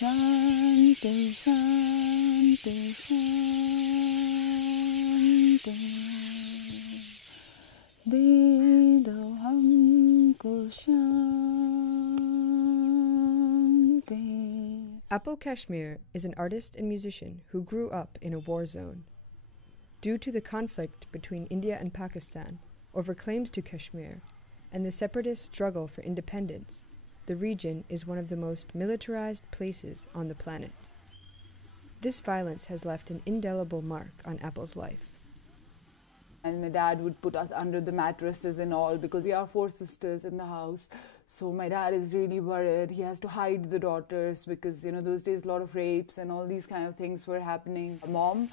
शांति शांति शांति दे दो हमको शांति. Apple Kashmir is an artist and musician who grew up in a war zone. Due to the conflict between India and Pakistan over claims to Kashmir and the separatist struggle for independence, the region is one of the most militarized places on the planet. This violence has left an indelible mark on Apple's life. And my dad would put us under the mattresses and all because we are 4 sisters in the house. So my dad is really worried. He has to hide the daughters because, you know, those days a lot of rapes and all these kind of things were happening. Mom,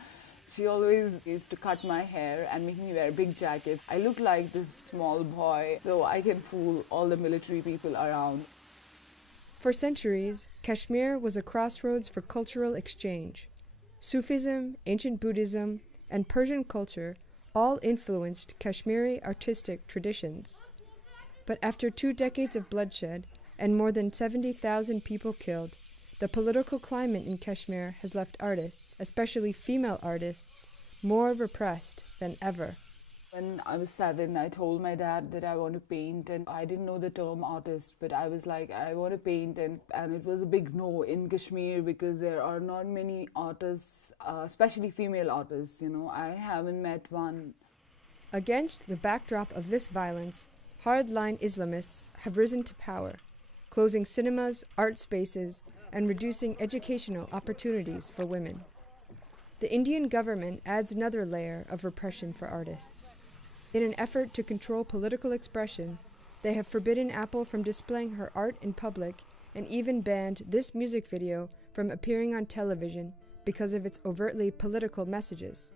she always used to cut my hair and make me wear big jackets. I look like this small boy, so I can fool all the military people around. For centuries, Kashmir was a crossroads for cultural exchange. Sufism, ancient Buddhism, and Persian culture all influenced Kashmiri artistic traditions. But after 2 decades of bloodshed and more than 70,000 people killed, the political climate in Kashmir has left artists, especially female artists, more repressed than ever. When I was 7, I told my dad that I want to paint, and I didn't know the term artist, but I was like, I want to paint, and it was a big no in Kashmir because there are not many artists, especially female artists, you know. I haven't met one. Against the backdrop of this violence, hardline Islamists have risen to power, closing cinemas, art spaces, and reducing educational opportunities for women. The Indian government adds another layer of repression for artists. In an effort to control political expression, they have forbidden Apple from displaying her art in public and even banned this music video from appearing on television because of its overtly political messages.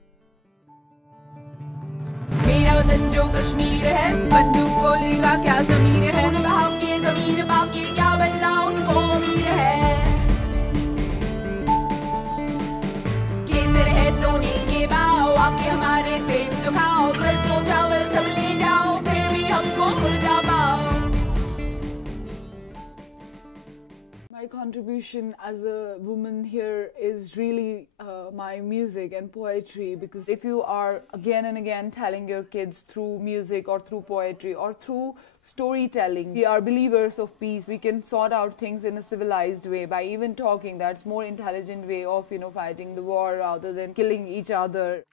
मेरा वतन जो कश्मीर है, बंदूक गोली का क्या ज़मीर है, उन बहाव की ज़मीन बाकी क्या बल्ला उनको अमीर है. केसर है सोने के बाव, आके हमारे सेब तो खाओ, सरसों चावल सब ले जाओ, फिर भी हमको मुर्दा पाओ. My contribution as a woman here is really my music and poetry, because if you are again and again telling your kids through music or through poetry or through storytelling, we are believers of peace. We can sort out things in a civilized way by even talking. That's more intelligent way of, you know, fighting the war rather than killing each other.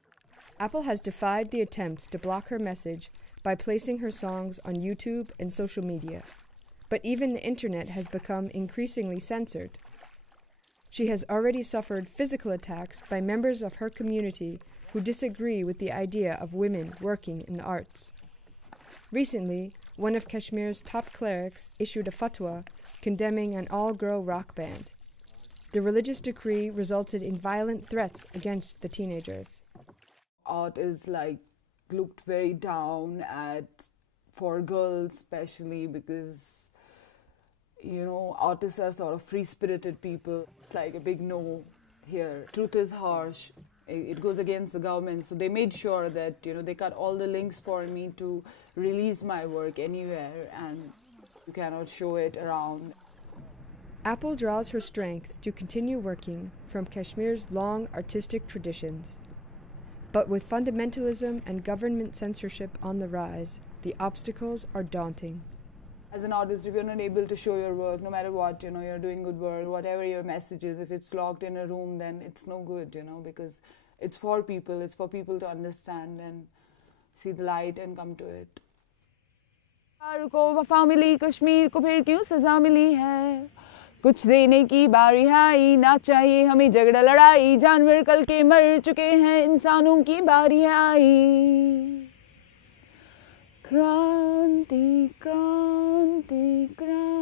Apple has defied the attempts to block her message by placing her songs on YouTube and social media. But even the internet has become increasingly censored. She has already suffered physical attacks by members of her community who disagree with the idea of women working in the arts. Recently, one of Kashmir's top clerics issued a fatwa condemning an all-girl rock band. The religious decree resulted in violent threats against the teenagers. Art is like looked very down at for girls, especially because, you know, artists are sort of free-spirited people. It's like a big no here. Truth is harsh. It goes against the government. So they made sure that, you know, they cut all the links for me to release my work anywhere, and you cannot show it around. Apple draws her strength to continue working from Kashmir's long artistic traditions. But with fundamentalism and government censorship on the rise, the obstacles are daunting. As an artist, if you're not able to show your work, no matter what, you know, you're doing good work, whatever your message is, if it's locked in a room, then it's no good, you know, because it's for people to understand and see the light and come to it. को वफा मिली, कश्मीर को फिर क्यों सजा मिली है, कुछ देने की बारी आई, ना चाहिए हमें झगड़ा लड़ाई, जानवर कल के मर चुके हैं, इंसानों की बारी आई. क्रांति क्रांति क्रांति